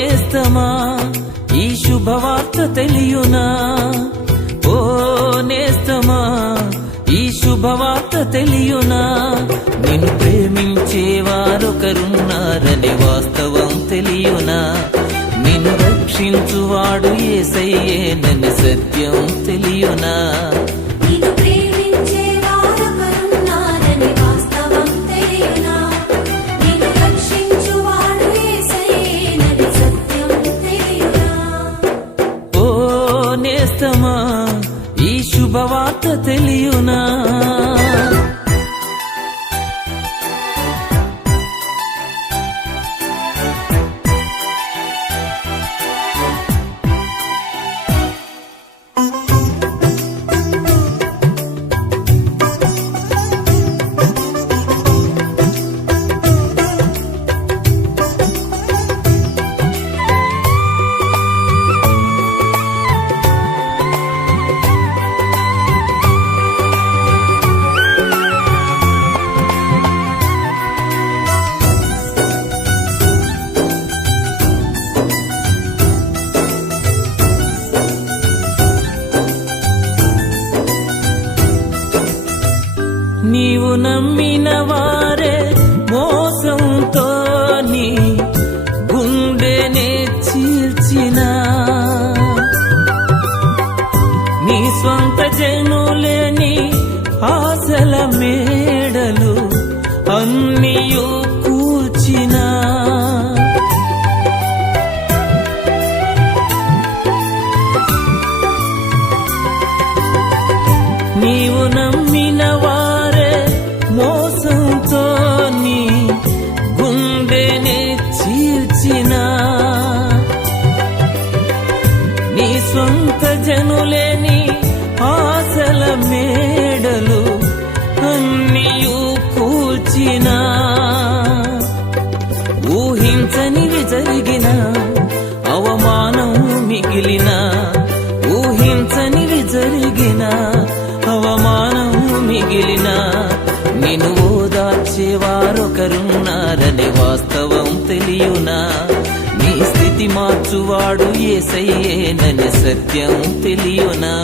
నేస్తమా ఈ శుభవార్త తెలియునా, ఓ నేస్తమా ఈ శుభవార్త తెలియునా, నిన్ను ప్రేమించేవారొకరున్నారని వాస్తవం తెలియునా, నిన్ను రక్షించువాడు యేసయ్యేనని సత్యం తెలియునా. నేస్తమా ఈ శుభవార్త తెలియునా. నీవు నమ్మిన వారే మోసంతో నీ గుండెనే చీల్చినా, నీ స్వంత జనులేని ఆశల మేడలు అన్నియు కూల్చినా, నీవు నమ్మిన వారే మోసంతో నీ గుండెనే చీల్చినా, నీ స్వంత జనులేని ఆశల మేడలు అన్నియు కూల్చినా, ఊహించనివి జరిగిన అవమానం మిగిలిన, ఊహించనివి జరిగిన అవమానం మిగిలిన, నిన్ను ఓదార్చేవారొకరున్నారని వాస్తవం తెలియునా, నీ స్థితి మార్చువాడు యేసయ్యేనని సత్యం తెలియునా.